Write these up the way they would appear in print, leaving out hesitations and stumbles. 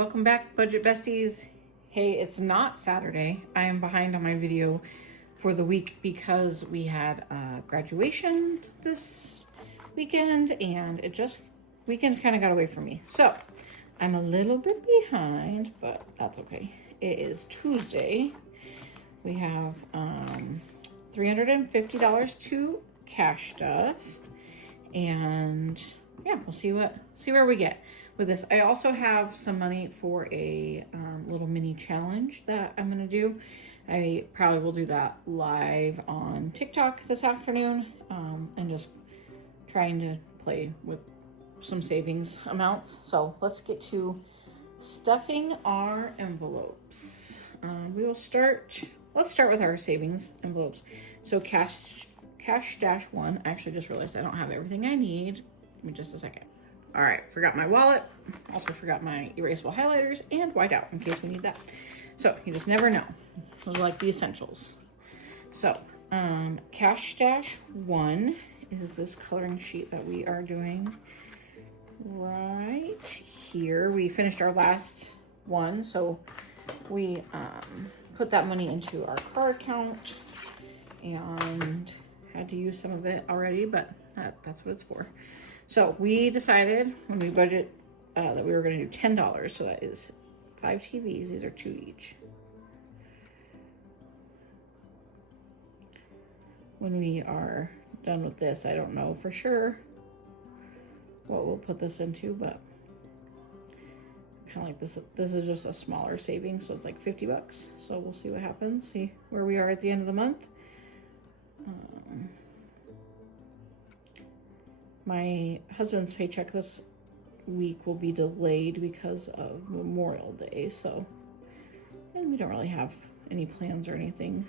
welcome back, Budget Besties. Hey, it's not Saturday. I am behind on my video for the week because we had graduation this weekend and weekend kind of got away from me. So I'm a little bit behind, but that's okay. It is Tuesday. We have $350 to cash stuff, and yeah, we'll see where we get with this. I also have some money for a little mini challenge that I'm gonna do. I probably will do that live on TikTok this afternoon, and just trying to play with some savings amounts. So let's get to stuffing our envelopes. Let's start with our savings envelopes. So cash stash one. I actually just realized I don't have everything I need. Give me just a second. All right, forgot my wallet. Also forgot my erasable highlighters and whiteout in case we need that. So you just never know. Those are like the essentials. So cash stash one is this coloring sheet that we are doing right here. We finished our last one, so we put that money into our car account and had to use some of it already, but that's what it's for. So we decided when we budget that we were going to do $10. So that is 5 TVs. These are 2 each. When we are done with this, I don't know for sure what we'll put this into, but kind of like this is just a smaller savings, so it's like $50. So we'll see what happens, see where we are at the end of the month. My husband's paycheck this week will be delayed because of Memorial Day, so, and we don't really have any plans or anything.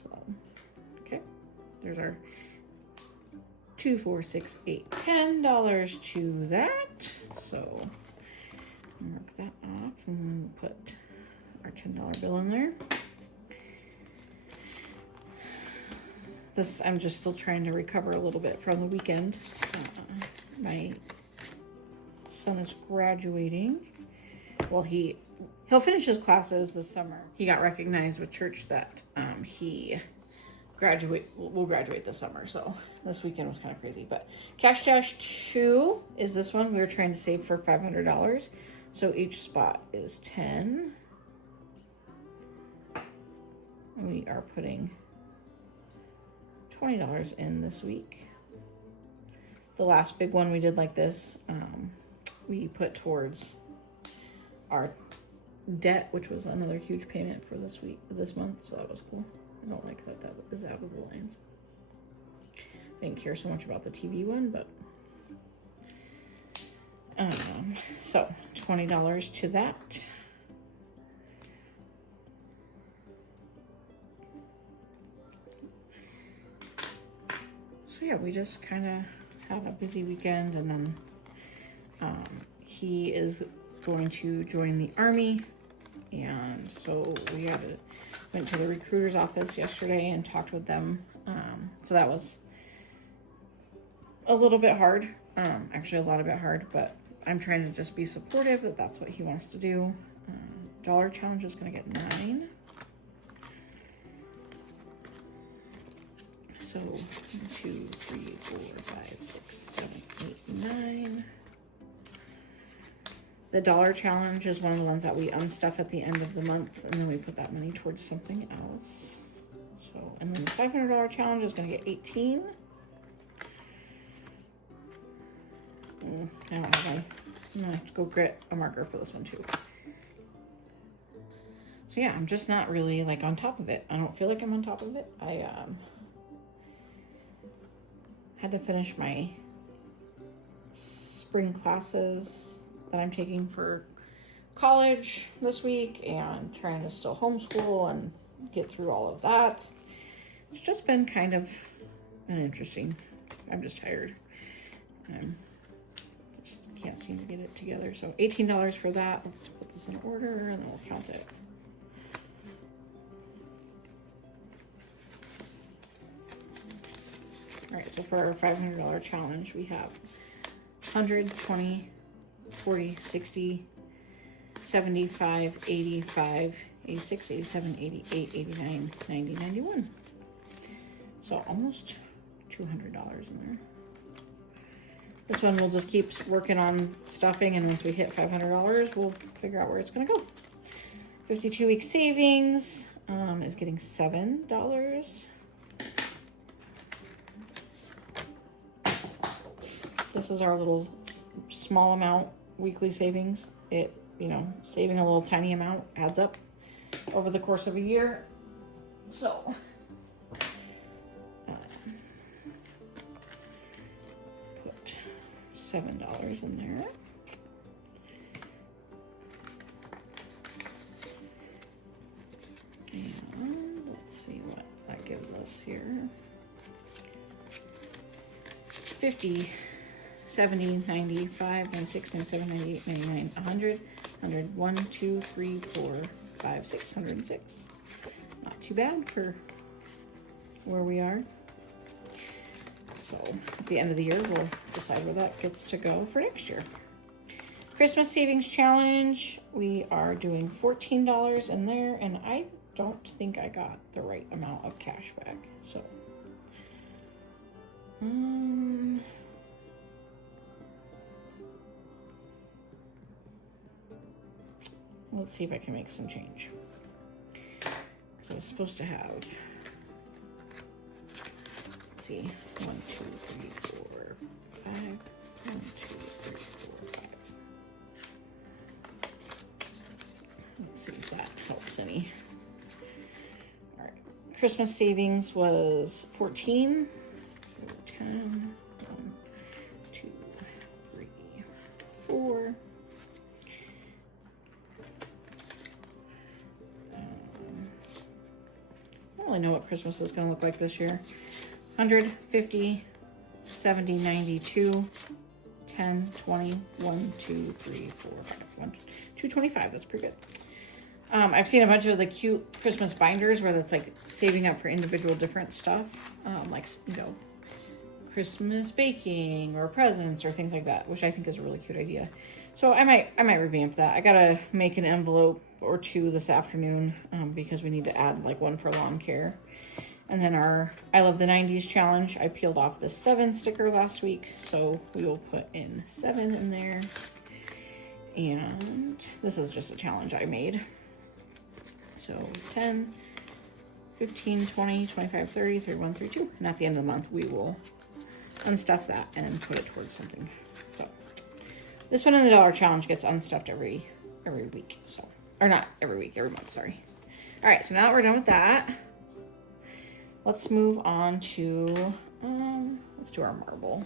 So, okay, there's our $2, $4, $6, $8, $10 to that. So mark that off and put our $10 bill in there. This, I'm just still trying to recover a little bit from the weekend. My son is graduating. Well, he'll finish his classes this summer. He got recognized with church that he will graduate this summer. So this weekend was kind of crazy. But cash stash 2 is this one. We were trying to save for $500. So each spot is 10. And we are putting $20 in this week. The last big one we did like this, we put towards our debt, which was another huge payment for this month, so that was cool. I don't like that is out of the lines. I didn't care so much about the TV one, but so $20 to that. So yeah, we just kind of had a busy weekend, and then he is going to join the Army, and so we went to the recruiter's office yesterday and talked with them. So that was a little bit hard, actually a lot of bit hard, but I'm trying to just be supportive that that's what he wants to do. Dollar Challenge is going to get 9. So 1, 2, 3, 4, 5, 6, 7, 8, 9. The Dollar Challenge is one of the ones that we unstuff at the end of the month, and then we put that money towards something else. So, and then the $500 challenge is going to get 18. I'm gonna have to go get a marker for this one too. So yeah, I'm just not really like on top of it. I don't feel like I'm on top of it. I had to finish my spring classes that I'm taking for college this week and trying to still homeschool and get through all of that. It's just been kind of an interesting, I'm just tired. Just can't seem to get it together. So $18 for that. Let's put this in order and then we'll count it. All right, so for our $500 challenge, we have 120 40, 60, 75, 85, 86, 87, 88, 89, 90, 91. So almost $200 in there. This one we'll just keep working on stuffing, and once we hit $500, we'll figure out where it's gonna go. 52-week savings is getting $7. This is our little small amount weekly savings. It, you know, saving a little tiny amount adds up over the course of a year. So put $7 in there. And let's see what that gives us here. 50, 70, 95, 96, 97, 98, 99, 100, 100, 1, 2, 3, 4, 5, 6, 106. Not too bad for where we are. So at the end of the year, we'll decide where that gets to go for next year. Christmas Savings Challenge, we are doing $14 in there, and I don't think I got the right amount of cash back. So, let's see if I can make some change. Because I was supposed to have, let's see, 1, 2, 3, 4, 5, 1, 2, 3, 4, 5. Let's see if that helps any. All right, Christmas savings was 14. So 10, 1, 2, 3, 4. I don't really know what Christmas is going to look like this year. 100, 50, 70, 92, 10, 20, 1, 2, 3, 4, 5, 1, 2, 25. That's pretty good. I've seen a bunch of the cute Christmas binders where it's like saving up for individual different stuff, like, you know, Christmas baking or presents or things like that, which I think is a really cute idea. So I might revamp that. I gotta make an envelope or two this afternoon because we need to add like one for lawn care. And then our I Love the 90s challenge, I peeled off the 7 sticker last week, so we will put in 7 in there. And this is just a challenge I made. So 10, 15, 20, 25, 30, 31, 32. And at the end of the month, we will unstuff that and put it towards something. So this one in the dollar challenge gets unstuffed every week. So, or not every week, every month, sorry. All right, so now that we're done with that, let's move on to, let's do our marble.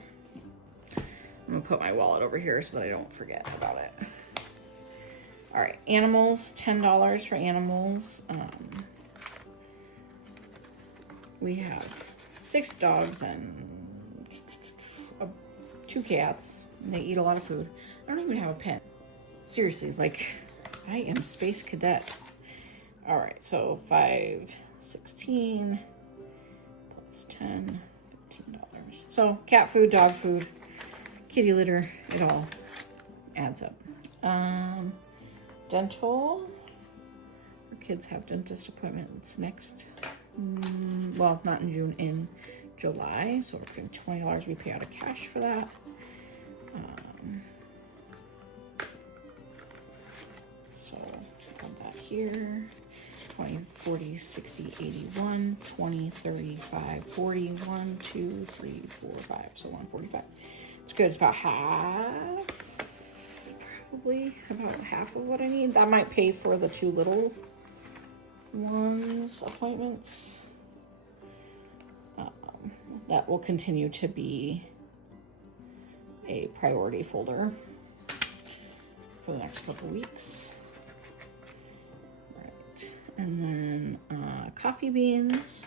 I'm gonna put my wallet over here so that I don't forget about it. All right, animals, $10 for animals. We have 6 dogs and 2 cats. And they eat a lot of food. I don't even have a pet. Seriously, like, I am Space Cadet. All right, so 5, 16, plus 10, $15. So cat food, dog food, kitty litter, it all adds up. Dental. Our kids have dentist appointments next. Well, not in June, in July. So we're paying $20. We pay out of cash for that. So got that here. 20, 40, 60, 81, 20, 35, 40, 1, 2, 3, 4, 5. So 145. It's good. It's about half. Probably about half of what I need. That might pay for the 2 little ones appointments. That will continue to be a priority folder for the next couple weeks. Right, and then coffee beans.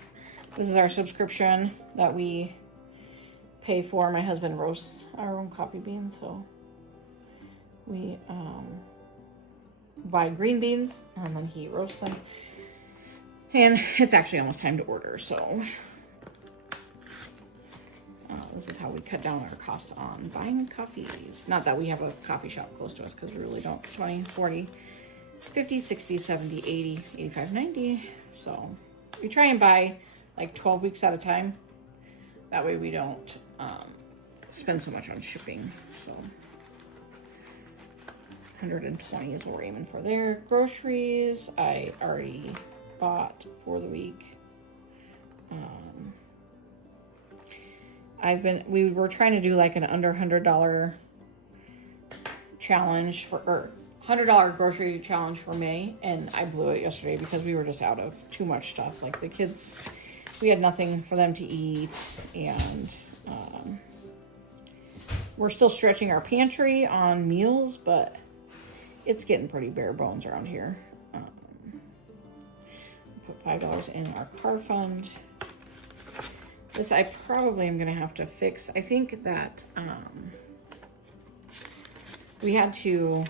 This is our subscription that we pay for. My husband roasts our own coffee beans, so we buy green beans and then he roasts them. And it's actually almost time to order, so This is how we cut down our costs on buying coffees. Not that we have a coffee shop close to us, because we really don't. 20, 40, 50, 60, 70, 80, 85, 90. So we try and buy like 12 weeks at a time. That way we don't spend so much on shipping. So 120 is what we're aiming for there. Groceries, I already bought for the week. We were trying to do like an under $100 challenge or $100 grocery challenge for May, and I blew it yesterday because we were just out of too much stuff. Like the kids, we had nothing for them to eat, and we're still stretching our pantry on meals, but it's getting pretty bare bones around here. Put $5 in our car fund. This I probably am going to have to fix. I think that we had to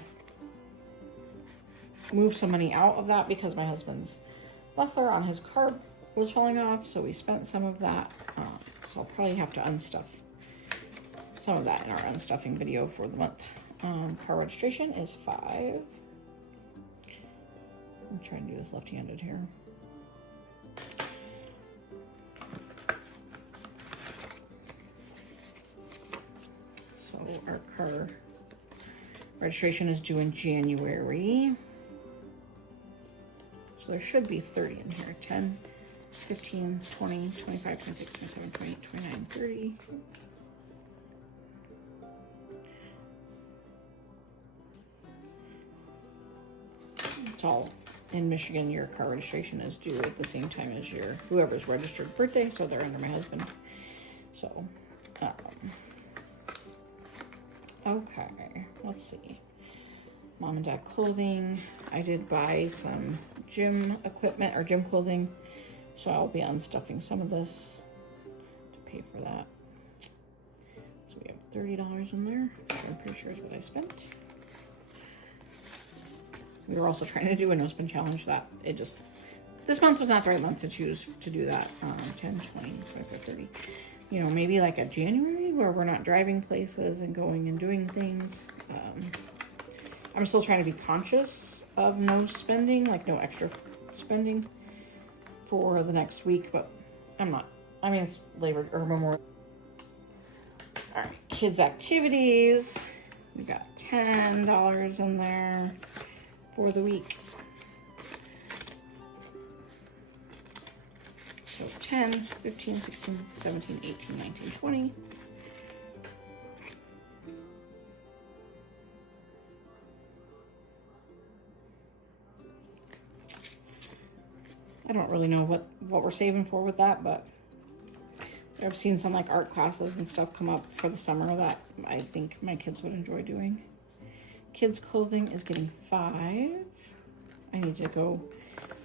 move some money out of that because my husband's muffler on his car was falling off, so we spent some of that. So I'll probably have to unstuff some of that in our unstuffing video for the month. Car registration is $5. I'm trying to do this left-handed here. So our car registration is due in January. So there should be 30 in here. 10, 15, 20, 25, 26, 27, 28, 29, 30. It's all in Michigan. Your car registration is due at the same time as your whoever's registered birthday, so they're under my husband. So, okay, let's see. Mom and dad clothing. I did buy some gym equipment or gym clothing, so I'll be unstuffing some of this to pay for that. So we have $30 in there, which I'm pretty sure is what I spent. We were also trying to do a no spend challenge that this month was not the right month to choose to do that. 10, 20, 25, 30. You know, maybe like a January where we're not driving places and going and doing things. I'm still trying to be conscious of no spending, like no extra spending for the next week, but I'm not. I mean, it's Labor or Memorial. All right, kids' activities. We got $10 in there for the week. So 10, 15, 16, 17, 18, 19, 20. I don't really know what we're saving for with that, but I've seen some like art classes and stuff come up for the summer that I think my kids would enjoy doing. Kids clothing is getting $5. I need to go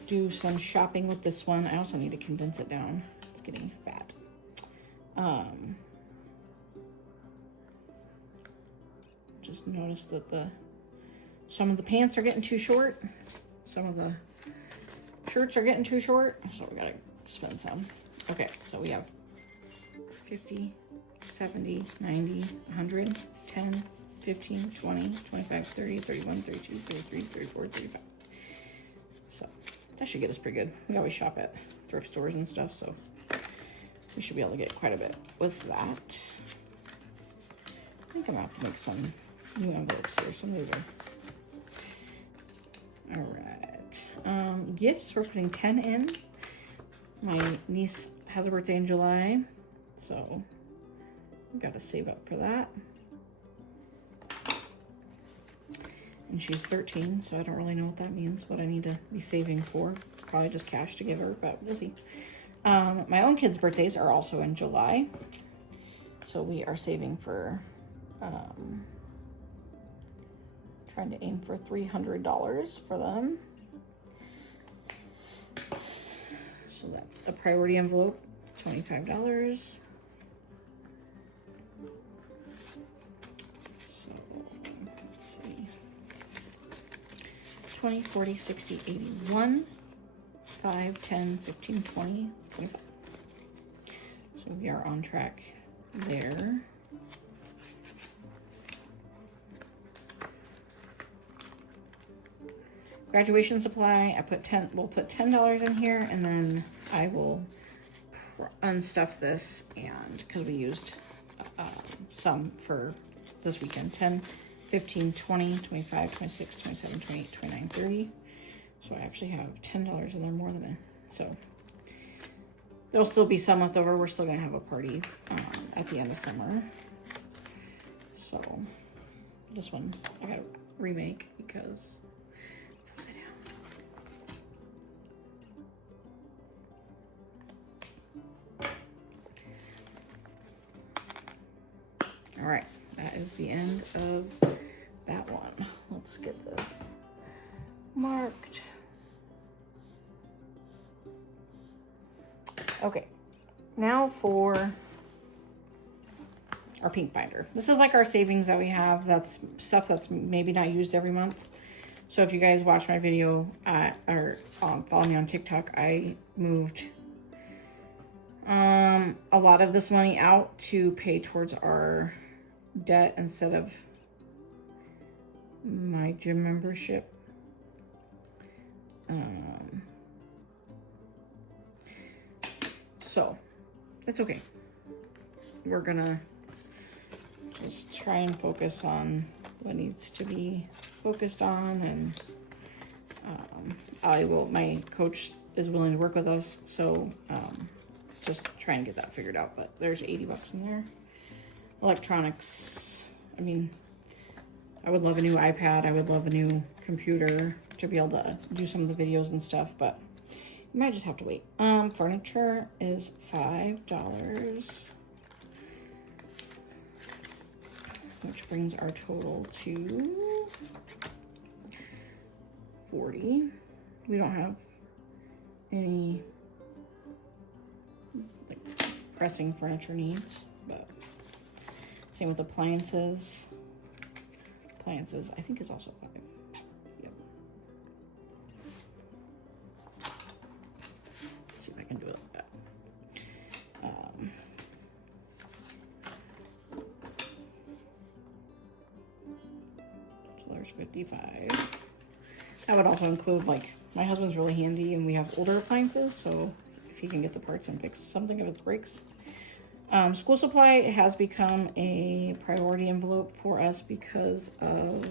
do some shopping with this one. I also need to condense it down. It's getting fat. Just noticed that some of the pants are getting too short. Some of the shirts are getting too short, so we gotta spend some. Okay, so we have 50, 70, 90, 100, 10, 15, 20, 25, 30, 31, 32, 33, 34, 35. So that should get us pretty good. We always shop at thrift stores and stuff, so we should be able to get quite a bit with that. I think I'm gonna have to make some new envelopes here. Some of these are... All right. Gifts, we're putting 10 in. My niece has a birthday in July, so we gotta save up for that. And she's 13, so I don't really know what that means, what I need to be saving for. Probably just cash to give her, but we'll see. My own kids' birthdays are also in July, so we are saving for, trying to aim for $300 for them. So that's a priority envelope, $25. So let's see. 20, 40, 60, 81, 5, 10, 15, 20, 25. So we are on track there. Graduation supply, we'll put $10 in here, and then I will unstuff this, and because we used some for this weekend, 10, 15, 20, 25, 26, 27, 28, 29, 30. So I actually have $10 in there, more than so there'll still be some left over. We're still gonna have a party at the end of summer. So this one I gotta remake because it's upside down. All right, that is the end of that one. Let's get this marked. Okay, now for our pink binder. This is like our savings that we have. That's stuff that's maybe not used every month. So if you guys watch my video or follow me on TikTok, I moved a lot of this money out to pay towards our debt instead of my gym membership. So it's okay. We're gonna just try and focus on what needs to be focused on, and my coach is willing to work with us, so just try and get that figured out. But there's $80 in there. Electronics, I mean, I would love a new iPad. I would love a new computer to be able to do some of the videos and stuff, but you might just have to wait. Furniture is $5, which brings our total to $40. We don't have any like pressing furniture needs, but same with appliances. Appliances, I think, is also $5. Yep. Let's see if I can do it like that. So there's 55. That would also include, like, my husband's really handy and we have older appliances, so if he can get the parts and fix something if it breaks. School supply has become a priority envelope for us because of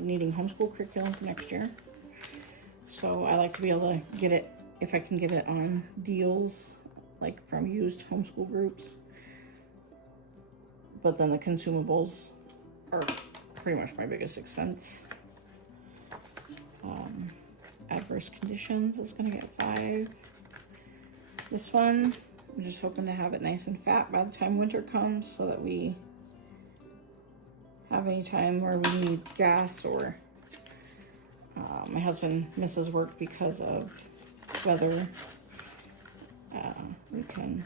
needing homeschool curriculum for next year. So I like to be able to get it, if I can get it on deals, like from used homeschool groups. But then the consumables are pretty much my biggest expense. Adverse conditions is gonna get 5. This one, I'm just hoping to have it nice and fat by the time winter comes so that we have any time where we need gas, or my husband misses work because of weather. We can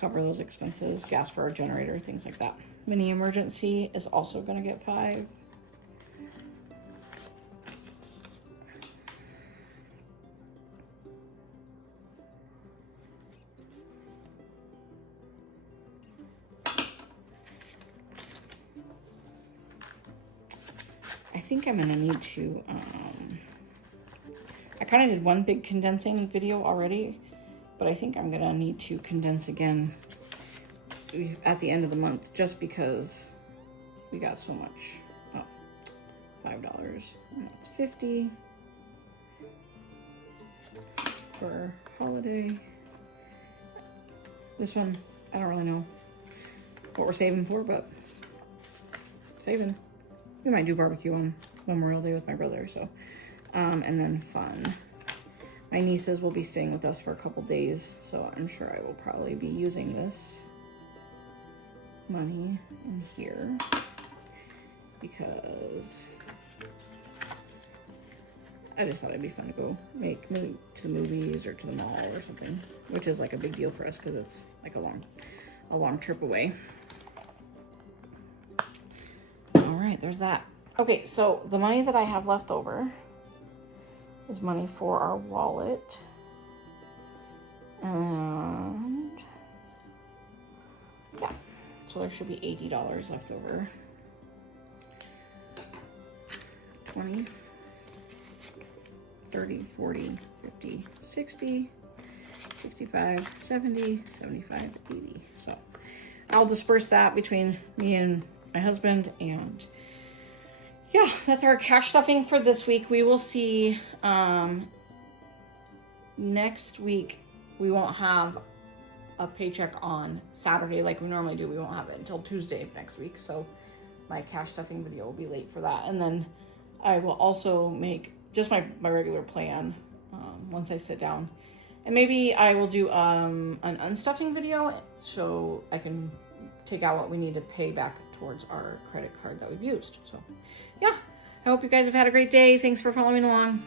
cover those expenses, gas for our generator, things like that. Mini emergency is also going to get 5. I think I'm gonna need to, I kind of did one big condensing video already, but I think I'm gonna need to condense again at the end of the month, just because we got so much. Oh, $5, and that's 50 for holiday. This one, I don't really know what we're saving for, but saving. We might do barbecue on Memorial Day with my brother, so. And then fun. My nieces will be staying with us for a couple days, so I'm sure I will probably be using this money in here because I just thought it'd be fun to go move to the movies or to the mall or something, which is like a big deal for us because it's like a long trip away. Right, there's that. Okay, so the money that I have left over is money for our wallet, and so there should be $80 left over. 20, 30, 40, 50, 60, 65, 70, 75, 80. So I'll disperse that between me and my husband, and yeah, that's our cash stuffing for this week. We will see next week. We won't have a paycheck on Saturday like we normally do. We won't have it until Tuesday of next week. So my cash stuffing video will be late for that. And then I will also make just my regular plan once I sit down. And maybe I will do an unstuffing video so I can take out what we need to pay back towards our credit card that we've used. So yeah, I hope you guys have had a great day. Thanks for following along.